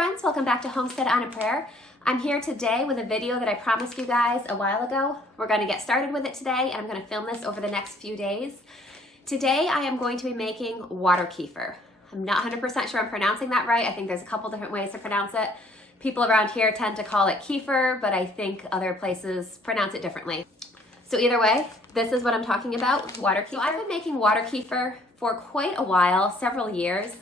friends, welcome back to Homestead on a Prayer. I'm here today with a video that I promised you guys a while ago. We're going to get started with it today, and I'm going to film this over the next few days. Today I am going to be making water kefir. I'm not 100% sure I'm pronouncing that right. I think there's a couple different ways to pronounce it. People around here tend to call it kefir, but I think other places pronounce it differently. So either way, this is what I'm talking about, water kefir. So I've been making water kefir for quite a while, several years.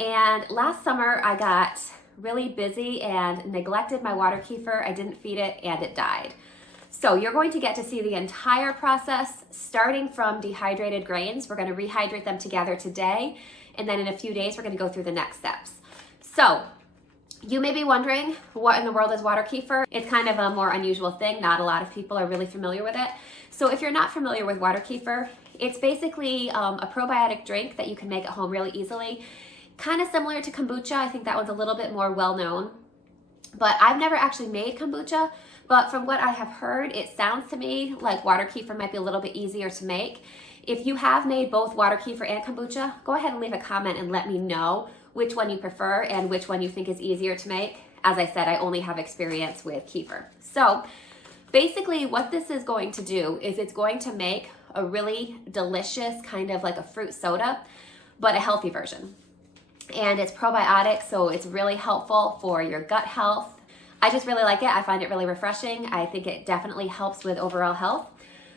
And last summer I got really busy and neglected my water kefir. I didn't feed it and it died. So you're going to get to see the entire process starting from dehydrated grains. We're going to rehydrate them together today, and then in a few days we're going to go through the next steps. So you may be wondering, what in the world is water kefir? It's kind of a more unusual thing. Not a lot of people are really familiar with it. So if you're not familiar with water kefir, it's basically a probiotic drink that you can make at home really easily. Kind of similar to kombucha. I think that one's a little bit more well-known. But I've never actually made kombucha, but from what I have heard, it sounds to me like water kefir might be a little bit easier to make. If you have made both water kefir and kombucha, go ahead and leave a comment and let me know which one you prefer and which one you think is easier to make. As I said, I only have experience with kefir. So basically what this is going to do is it's going to make a really delicious kind of like a fruit soda, but a healthy version. And it's probiotic, so it's really helpful for your gut health. I just really like it. I find it really refreshing. I think it definitely helps with overall health.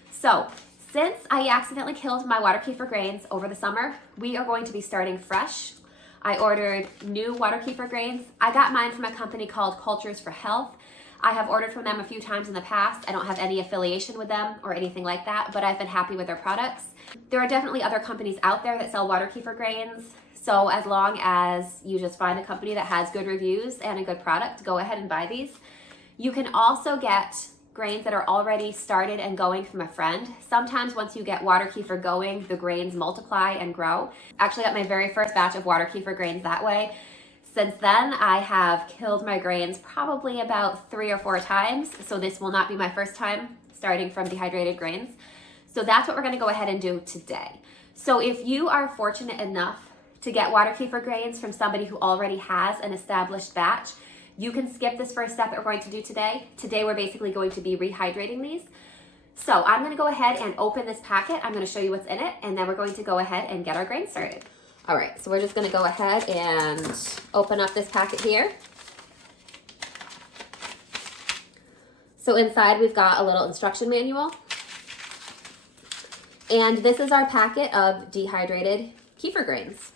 So since I accidentally killed my water kefir grains over the summer, we are going to be starting fresh. I ordered new water kefir grains. I got mine from a company called Cultures for Health. I have ordered from them a few times in the past. I don't have any affiliation with them or anything like that, but I've been happy with their products. There are definitely other companies out there that sell water kefir grains. So as long as you just find a company that has good reviews and a good product, go ahead and buy these. You can also get grains that are already started and going from a friend. Sometimes once you get water kefir going, the grains multiply and grow. Actually got my very first batch of water kefir grains that way. Since then, I have killed my grains probably about 3 or 4 times. So this will not be my first time starting from dehydrated grains. So that's what we're gonna go ahead and do today. So if you are fortunate enough to get water kefir grains from somebody who already has an established batch, you can skip this first step that we're going to do today. Today we're basically going to be rehydrating these. So I'm gonna go ahead and open this packet. I'm gonna show you what's in it, and then we're going to go ahead and get our grains started. All right, so we're just gonna go ahead and open up this packet here. So inside we've got a little instruction manual. And this is our packet of dehydrated kefir grains.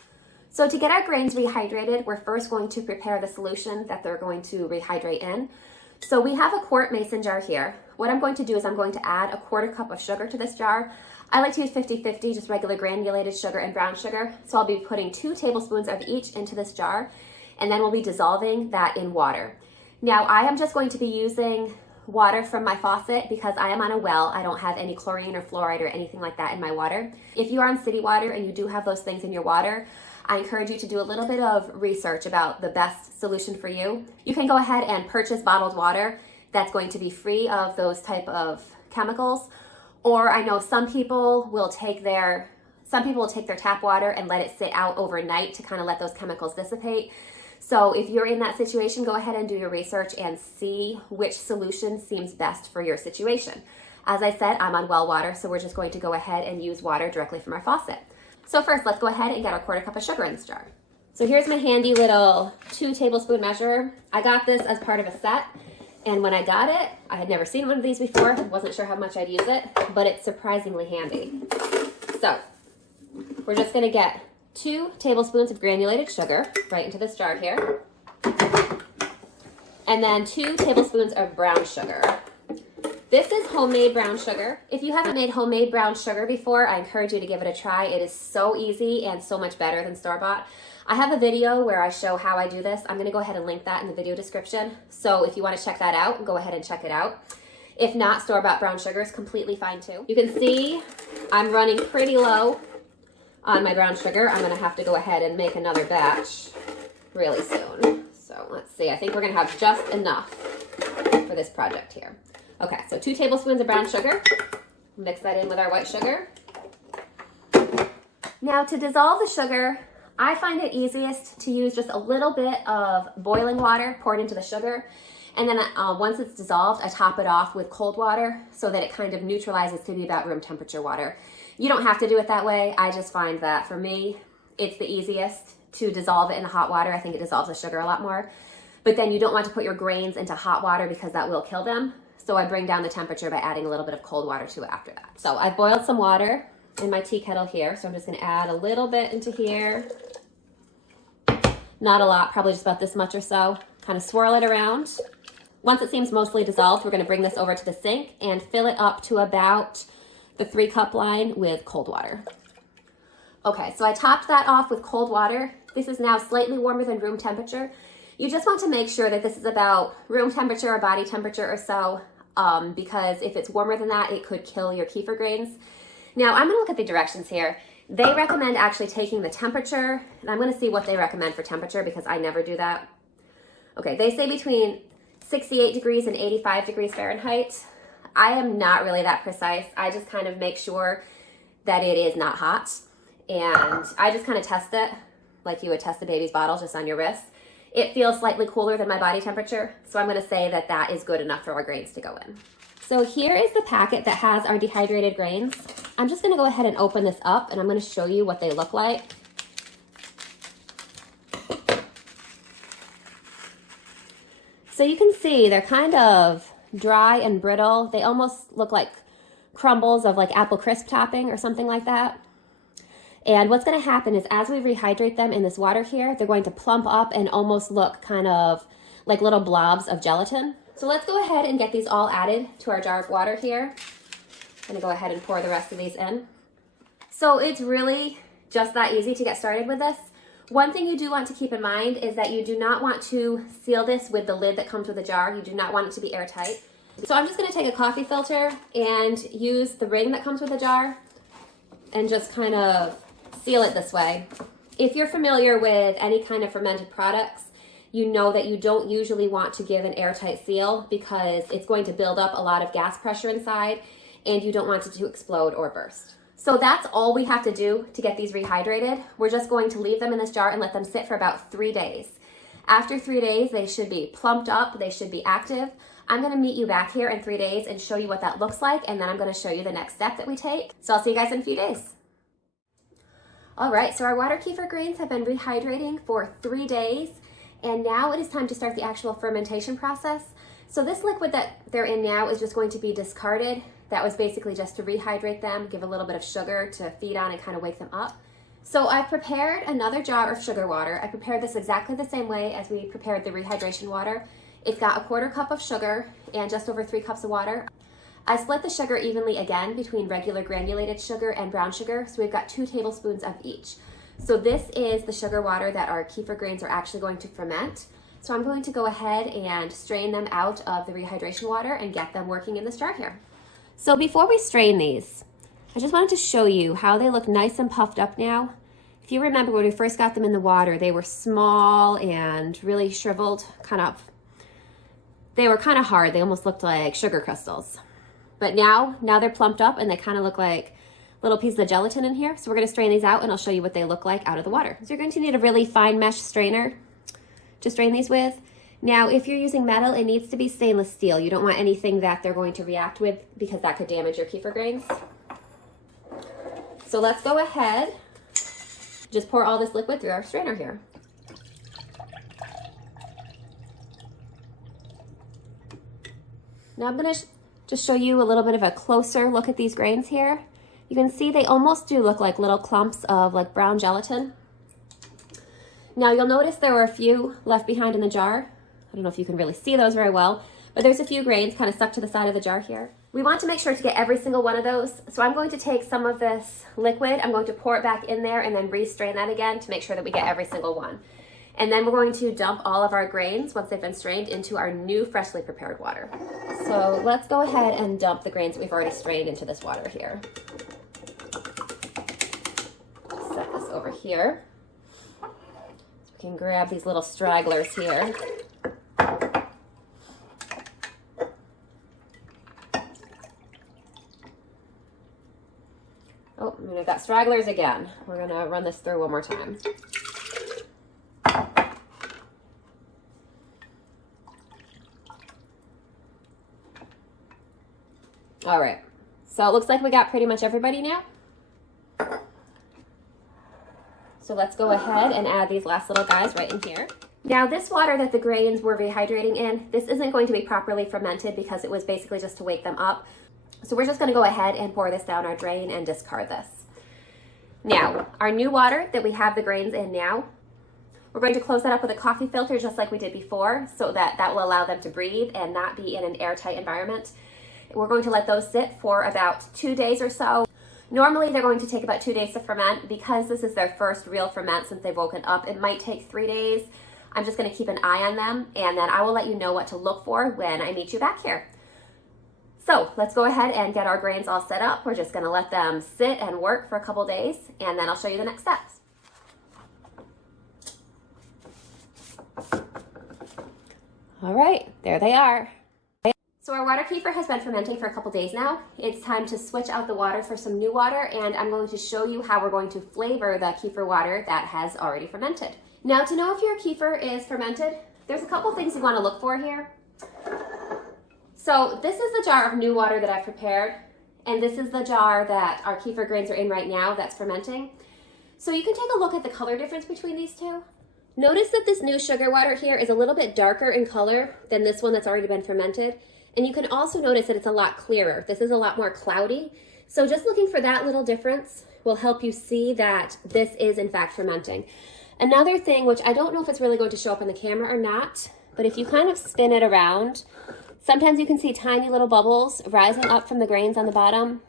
So to get our grains rehydrated, we're first going to prepare the solution that they're going to rehydrate in. So we have a quart mason jar here. What I'm going to do is I'm going to add a 1/4 cup of sugar to this jar. I like to use 50-50, just regular granulated sugar and brown sugar. So I'll be putting 2 tablespoons of each into this jar, and then we'll be dissolving that in water. Now I am just going to be using water from my faucet because I am on a well. I don't have any chlorine or fluoride or anything like that in my water. If you are on city water and you do have those things in your water, I encourage you to do a little bit of research about the best solution for you. You can go ahead and purchase bottled water that's going to be free of those type of chemicals. Or I know some people will take their tap water and let it sit out overnight to kind of let those chemicals dissipate. So if you're in that situation, go ahead and do your research and see which solution seems best for your situation. As I said, I'm on well water, so we're just going to go ahead and use water directly from our faucet. So first, let's go ahead and get our 1/4 cup of sugar in this jar. So here's my handy little 2 tablespoon measure. I got this as part of a set, and when I got it, I had never seen one of these before. Wasn't sure how much I'd use it, but it's surprisingly handy. So we're just gonna get 2 tablespoons of granulated sugar right into this jar here, and then 2 tablespoons of brown sugar. This is homemade brown sugar. If you haven't made homemade brown sugar before, I encourage you to give it a try. It is so easy and so much better than store-bought. I have a video where I show how I do this. I'm gonna go ahead and link that in the video description. So if you wanna check that out, go ahead and check it out. If not, store-bought brown sugar is completely fine too. You can see I'm running pretty low on my brown sugar. I'm gonna have to go ahead and make another batch really soon. So let's see, I think we're gonna have just enough for this project here. Okay, so 2 tablespoons of brown sugar. Mix that in with our white sugar. Now to dissolve the sugar, I find it easiest to use just a little bit of boiling water poured into the sugar. And then once it's dissolved, I top it off with cold water so that it kind of neutralizes to be about room temperature water. You don't have to do it that way. I just find that for me, it's the easiest to dissolve it in the hot water. I think it dissolves the sugar a lot more. But then you don't want to put your grains into hot water because that will kill them. So I bring down the temperature by adding a little bit of cold water to it after that. So I boiled some water in my tea kettle here. So I'm just gonna add a little bit into here. Not a lot, probably just about this much or so. Kind of swirl it around. Once it seems mostly dissolved, we're gonna bring this over to the sink and fill it up to about the 3-cup line with cold water. Okay, so I topped that off with cold water. This is now slightly warmer than room temperature. You just want to make sure that this is about room temperature or body temperature or so, because if it's warmer than that, it could kill your kefir grains. Now, I'm gonna look at the directions here. They recommend actually taking the temperature, and I'm gonna see what they recommend for temperature because I never do that. Okay, they say between 68 degrees and 85 degrees Fahrenheit. I am not really that precise. I just kind of make sure that it is not hot. And I just kind of test it like you would test a baby's bottle just on your wrist. It feels slightly cooler than my body temperature. So I'm gonna say that that is good enough for our grains to go in. So here is the packet that has our dehydrated grains. I'm just gonna go ahead and open this up and I'm gonna show you what they look like. So you can see they're kind of dry and brittle. They almost look like crumbles of like apple crisp topping or something like that. And what's going to happen is as we rehydrate them in this water here, they're going to plump up and almost look kind of like little blobs of gelatin. So let's go ahead and get these all added to our jar of water here. I'm going to go ahead and pour the rest of these in. So it's really just that easy to get started with this. One thing you do want to keep in mind is that you do not want to seal this with the lid that comes with the jar. You do not want it to be airtight. So I'm just going to take a coffee filter and use the ring that comes with the jar and just kind of seal it this way. If you're familiar with any kind of fermented products, you know that you don't usually want to give an airtight seal because it's going to build up a lot of gas pressure inside and you don't want it to explode or burst. So that's all we have to do to get these rehydrated. We're just going to leave them in this jar and let them sit for about 3 days. After 3 days, they should be plumped up, they should be active. I'm gonna meet you back here in 3 days and show you what that looks like, and then I'm gonna show you the next step that we take. So I'll see you guys in a few days. All right, so our water kefir grains have been rehydrating for 3 days, and now it is time to start the actual fermentation process. So this liquid that they're in now is just going to be discarded. That was basically just to rehydrate them, give a little bit of sugar to feed on and kind of wake them up. So I've prepared another jar of sugar water. I prepared this exactly the same way as we prepared the rehydration water. It's got a 1/4 cup of sugar and just over 3 cups of water. I split the sugar evenly again between regular granulated sugar and brown sugar, so we've got 2 tablespoons of each. So this is the sugar water that our kefir grains are actually going to ferment. So I'm going to go ahead and strain them out of the rehydration water and get them working in this jar here. So before we strain these, I just wanted to show you how they look nice and puffed up now. If you remember when we first got them in the water, they were small and really shriveled, they were kind of hard. They almost looked like sugar crystals. But now they're plumped up and they kind of look like little pieces of gelatin in here. So we're gonna strain these out and I'll show you what they look like out of the water. So you're going to need a really fine mesh strainer to strain these with. Now, if you're using metal, it needs to be stainless steel. You don't want anything that they're going to react with because that could damage your kefir grains. So let's go ahead, just pour all this liquid through our strainer here. Now I'm gonna just show you a little bit of a closer look at these grains here. You can see they almost do look like little clumps of like brown gelatin. Now you'll notice there were a few left behind in the jar. I don't know if you can really see those very well, but there's a few grains kind of stuck to the side of the jar here. We want to make sure to get every single one of those. So I'm going to take some of this liquid, I'm going to pour it back in there and then re-strain that again to make sure that we get every single one. And then we're going to dump all of our grains, once they've been strained, into our new freshly prepared water. So let's go ahead and dump the grains that we've already strained into this water here. Set this over here. So we can grab these little stragglers here. Oh, I've got stragglers again. We're gonna run this through one more time. All right, so it looks like we got pretty much everybody now. So let's go ahead and add these last little guys right in here. Now this water that the grains were rehydrating in, this isn't going to be properly fermented because it was basically just to wake them up. So we're just gonna go ahead and pour this down our drain and discard this. Now, our new water that we have the grains in now, we're going to close that up with a coffee filter just like we did before so that will allow them to breathe and not be in an airtight environment. We're going to let those sit for about 2 days or so. Normally they're going to take about 2 days to ferment. Because this is their first real ferment since they've woken up, it might take 3 days. I'm just going to keep an eye on them, and then I will let you know what to look for when I meet you back here. So let's go ahead and get our grains all set up. We're just going to let them sit and work for a couple days, and then I'll show you the next steps. All right, there they are. So our water kefir has been fermenting for a couple days now. It's time to switch out the water for some new water, and I'm going to show you how we're going to flavor the kefir water that has already fermented. Now, to know if your kefir is fermented, there's a couple things you want to look for here. So this is the jar of new water that I've prepared, and this is the jar that our kefir grains are in right now that's fermenting. So you can take a look at the color difference between these two. Notice that this new sugar water here is a little bit darker in color than this one that's already been fermented. And you can also notice that it's a lot clearer. This is a lot more cloudy. So just looking for that little difference will help you see that this is in fact fermenting. Another thing, which I don't know if it's really going to show up on the camera or not, but if you kind of spin it around, sometimes you can see tiny little bubbles rising up from the grains on the bottom.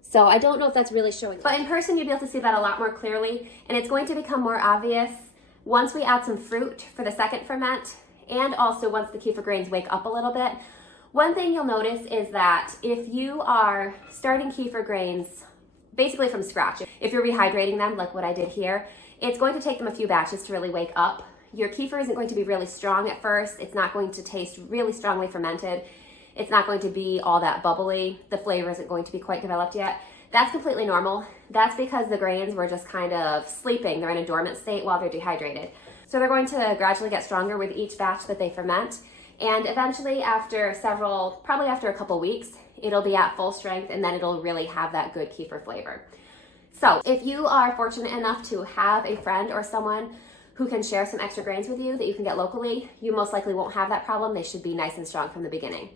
So I don't know if that's really showing. But in person, you'll be able to see that a lot more clearly, and it's going to become more obvious once we add some fruit for the second ferment, and also once the kefir grains wake up a little bit. One thing you'll notice is that if you are starting kefir grains basically from scratch, if you're rehydrating them like what I did here, it's going to take them a few batches to really wake up. Your kefir isn't going to be really strong at first. It's not going to taste really strongly fermented. It's not going to be all that bubbly. The flavor isn't going to be quite developed yet. That's completely normal. That's because the grains were just kind of sleeping. They're in a dormant state while they're dehydrated. So they're going to gradually get stronger with each batch that they ferment. And eventually probably after a couple weeks, it'll be at full strength, and then it'll really have that good kefir flavor. So if you are fortunate enough to have a friend or someone who can share some extra grains with you that you can get locally, you most likely won't have that problem. They should be nice and strong from the beginning.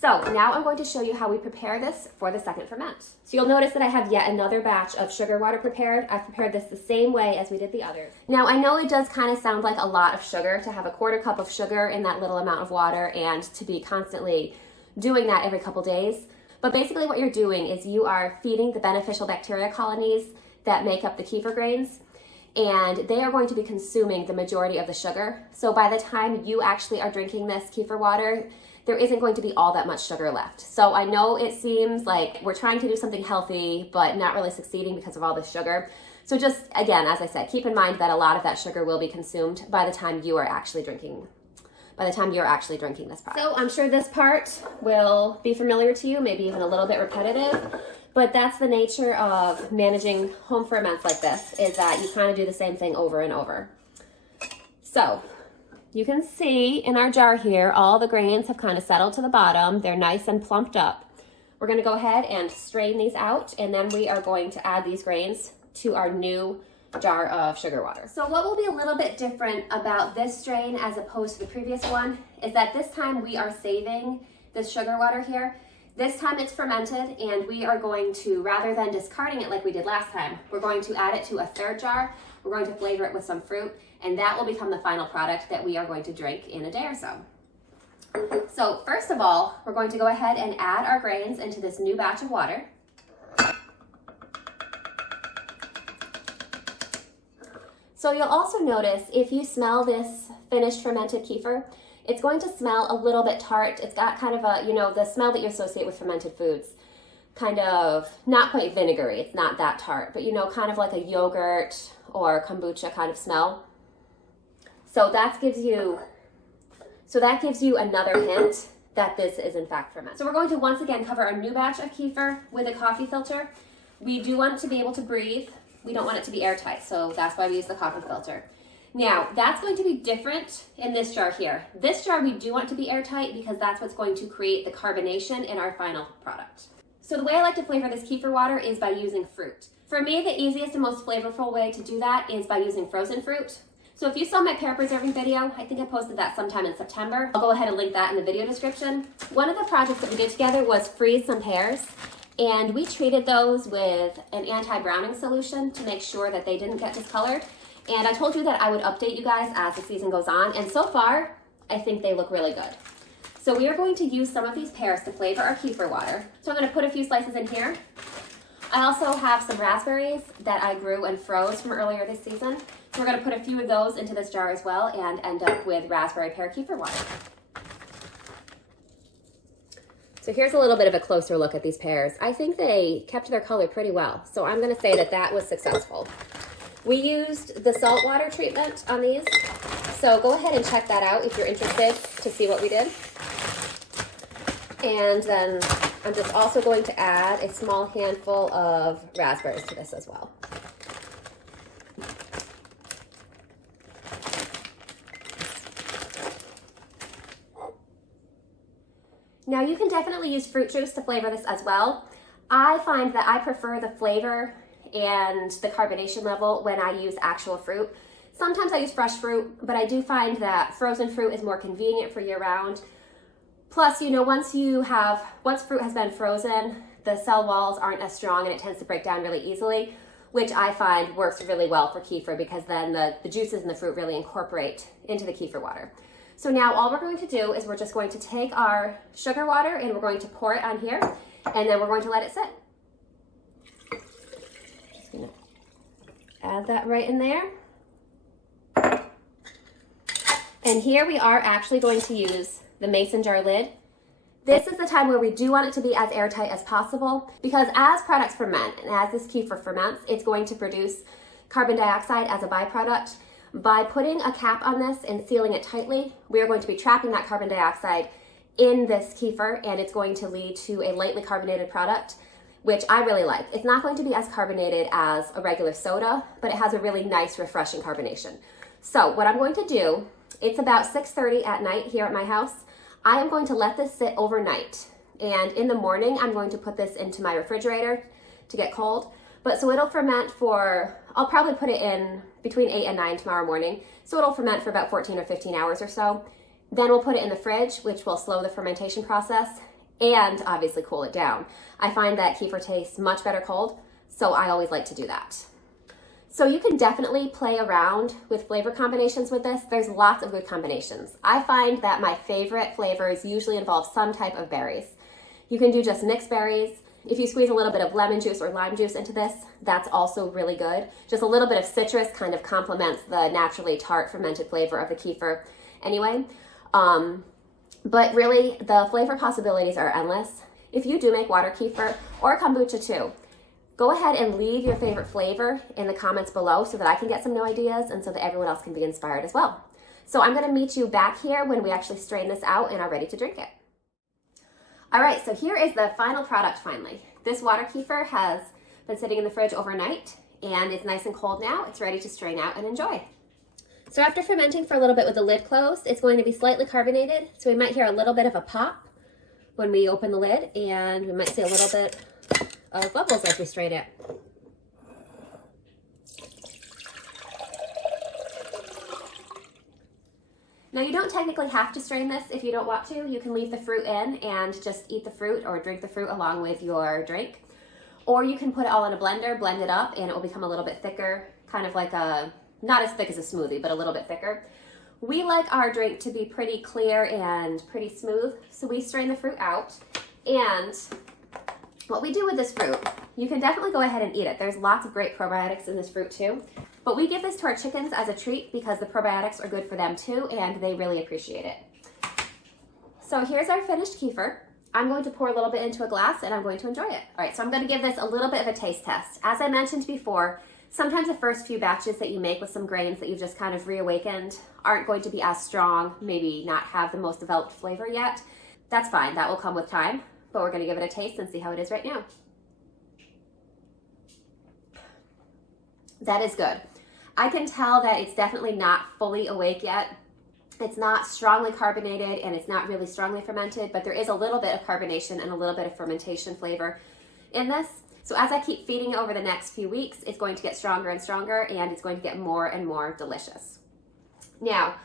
So now I'm going to show you how we prepare this for the second ferment. So you'll notice that I have yet another batch of sugar water prepared. I've prepared this the same way as we did the others. Now I know it does kind of sound like a lot of sugar to have a 1/4 cup of sugar in that little amount of water and to be constantly doing that every couple days. But basically what you're doing is you are feeding the beneficial bacteria colonies that make up the kefir grains, and they are going to be consuming the majority of the sugar. So by the time you actually are drinking this kefir water, there isn't going to be all that much sugar left. So I know it seems like we're trying to do something healthy, but not really succeeding because of all this sugar. So just, again, as I said, keep in mind that a lot of that sugar will be consumed by the time you are actually drinking this product. So I'm sure this part will be familiar to you, maybe even a little bit repetitive, but that's the nature of managing home ferments like this, is that you kind of do the same thing over and over. So you can see in our jar here, all the grains have kind of settled to the bottom. They're nice and plumped up. We're going to go ahead and strain these out, and then we are going to add these grains to our new jar of sugar water. So what will be a little bit different about this strain as opposed to the previous one is that this time we are saving this sugar water here. This time it's fermented, and we are going to, rather than discarding it like we did last time, we're going to add it to a third jar. We're going to flavor it with some fruit, and that will become the final product that we are going to drink in a day or so. So first of all, we're going to go ahead and add our grains into this new batch of water. So you'll also notice if you smell this finished fermented kefir, it's going to smell a little bit tart. It's got kind of a, the smell that you associate with fermented foods. Kind of, not quite vinegary, it's not that tart, but kind of like a yogurt or kombucha kind of smell. So that gives you another hint that this is in fact fermented. So we're going to once again cover our new batch of kefir with a coffee filter. We do want it to be able to breathe. We don't want it to be airtight, so that's why we use the coffee filter. Now, that's going to be different in this jar here. This jar we do want to be airtight because that's what's going to create the carbonation in our final product. So the way I like to flavor this kefir water is by using fruit. For me, the easiest and most flavorful way to do that is by using frozen fruit. So if you saw my pear preserving video, I think I posted that sometime in September. I'll go ahead and link that in the video description. One of the projects that we did together was freeze some pears, and we treated those with an anti-browning solution to make sure that they didn't get discolored. And I told you that I would update you guys as the season goes on, and so far, I think they look really good. So we are going to use some of these pears to flavor our kefir water. So I'm going to put a few slices in here. I also have some raspberries that I grew and froze from earlier this season. So we're going to put a few of those into this jar as well and end up with raspberry pear kefir water. So here's a little bit of a closer look at these pears. I think they kept their color pretty well, so I'm going to say that that was successful. We used the salt water treatment on these, so go ahead and check that out if you're interested to see what we did. And then I'm just also going to add a small handful of raspberries to this as well. Now you can definitely use fruit juice to flavor this as well. I find that I prefer the flavor and the carbonation level when I use actual fruit. Sometimes I use fresh fruit, but I do find that frozen fruit is more convenient for year round. Plus, you know, once fruit has been frozen, the cell walls aren't as strong and it tends to break down really easily, which I find works really well for kefir because then the juices in the fruit really incorporate into the kefir water. So now all we're going to do is we're just going to take our sugar water and we're going to pour it on here, and then we're going to let it sit. Just gonna add that right in there. And here we are actually going to use the mason jar lid. This is the time where we do want it to be as airtight as possible because as products ferment and as this kefir ferments, it's going to produce carbon dioxide as a byproduct. By putting a cap on this and sealing it tightly, we are going to be trapping that carbon dioxide in this kefir, and it's going to lead to a lightly carbonated product, which I really like. It's not going to be as carbonated as a regular soda, but it has a really nice, refreshing carbonation. So what I'm going to do, it's about 6:30 at night here at my house. I am going to let this sit overnight, and in the morning, I'm going to put this into my refrigerator to get cold. But so it'll ferment for, I'll probably put it in between 8 and 9 tomorrow morning. So it'll ferment for about 14 or 15 hours or so. Then we'll put it in the fridge, which will slow the fermentation process and obviously cool it down. I find that kefir tastes much better cold, so I always like to do that. So you can definitely play around with flavor combinations with this. There's lots of good combinations. I find that my favorite flavors usually involve some type of berries. You can do just mixed berries. If you squeeze a little bit of lemon juice or lime juice into this, that's also really good. Just a little bit of citrus kind of complements the naturally tart fermented flavor of the kefir anyway. But really, the flavor possibilities are endless. If you do make water kefir or kombucha too, go ahead and leave your favorite flavor in the comments below so that I can get some new ideas and so that everyone else can be inspired as well. So I'm gonna meet you back here when we actually strain this out and are ready to drink it. All right, so here is the final product finally. This water kefir has been sitting in the fridge overnight and it's nice and cold now. It's ready to strain out and enjoy. So after fermenting for a little bit with the lid closed, it's going to be slightly carbonated. So we might hear a little bit of a pop when we open the lid, and we might see a little bit of bubbles as we strain it. Now you don't technically have to strain this if you don't want to. You can leave the fruit in and just eat the fruit or drink the fruit along with your drink. Or you can put it all in a blender, blend it up, and it will become a little bit thicker, kind of like a, not as thick as a smoothie, but a little bit thicker. We like our drink to be pretty clear and pretty smooth, so we strain the fruit out. And what we do with this fruit, you can definitely go ahead and eat it. There's lots of great probiotics in this fruit too. But we give this to our chickens as a treat because the probiotics are good for them too, and they really appreciate it. So here's our finished kefir. I'm going to pour a little bit into a glass and I'm going to enjoy it. All right, so I'm going to give this a little bit of a taste test. As I mentioned before, sometimes the first few batches that you make with some grains that you've just kind of reawakened aren't going to be as strong, maybe not have the most developed flavor yet. That's fine, that will come with time, but we're going to give it a taste and see how it is right now. That is good. I can tell that it's definitely not fully awake yet. It's not strongly carbonated and it's not really strongly fermented, but there is a little bit of carbonation and a little bit of fermentation flavor in this. So as I keep feeding it over the next few weeks, it's going to get stronger and stronger, and it's going to get more and more delicious. Now,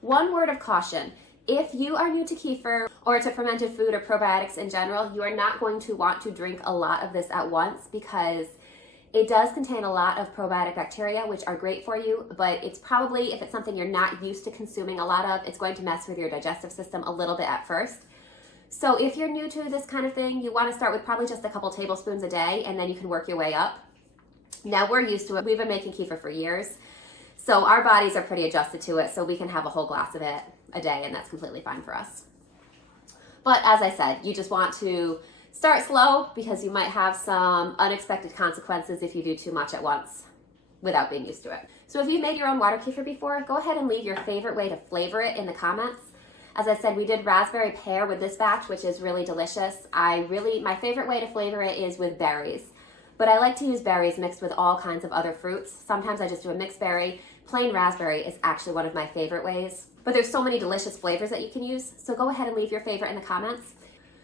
one word of caution. If you are new to kefir or to fermented food or probiotics in general, you are not going to want to drink a lot of this at once, because it does contain a lot of probiotic bacteria, which are great for you, but it's probably, if it's something you're not used to consuming a lot of, it's going to mess with your digestive system a little bit at first. So if you're new to this kind of thing, you want to start with probably just a couple tablespoons a day, and then you can work your way up. Now, we're used to it. We've been making kefir for years, so our bodies are pretty adjusted to it, so we can have a whole glass of it a day, and that's completely fine for us. But as I said, you just want to start slow, because you might have some unexpected consequences if you do too much at once without being used to it. So if you've made your own water kefir before, go ahead and leave your favorite way to flavor it in the comments. As I said, we did raspberry pear with this batch, which is really delicious. My favorite way to flavor it is with berries, but I like to use berries mixed with all kinds of other fruits. Sometimes I just do a mixed berry. Plain raspberry is actually one of my favorite ways, but there's so many delicious flavors that you can use, so go ahead and leave your favorite in the comments.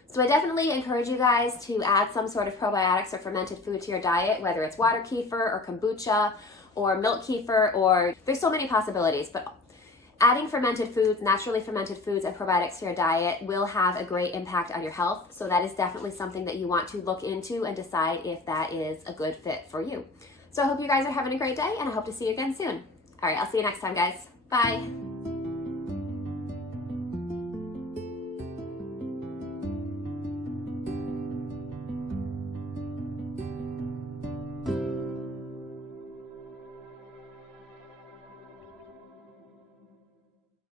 So I definitely encourage you guys to add some sort of probiotics or fermented food to your diet, whether it's water kefir or kombucha or milk kefir, or there's so many possibilities, but adding fermented foods, naturally fermented foods and probiotics to your diet will have a great impact on your health. So that is definitely something that you want to look into and decide if that is a good fit for you. So I hope you guys are having a great day, and I hope to see you again soon. All right, I'll see you next time, guys. Bye.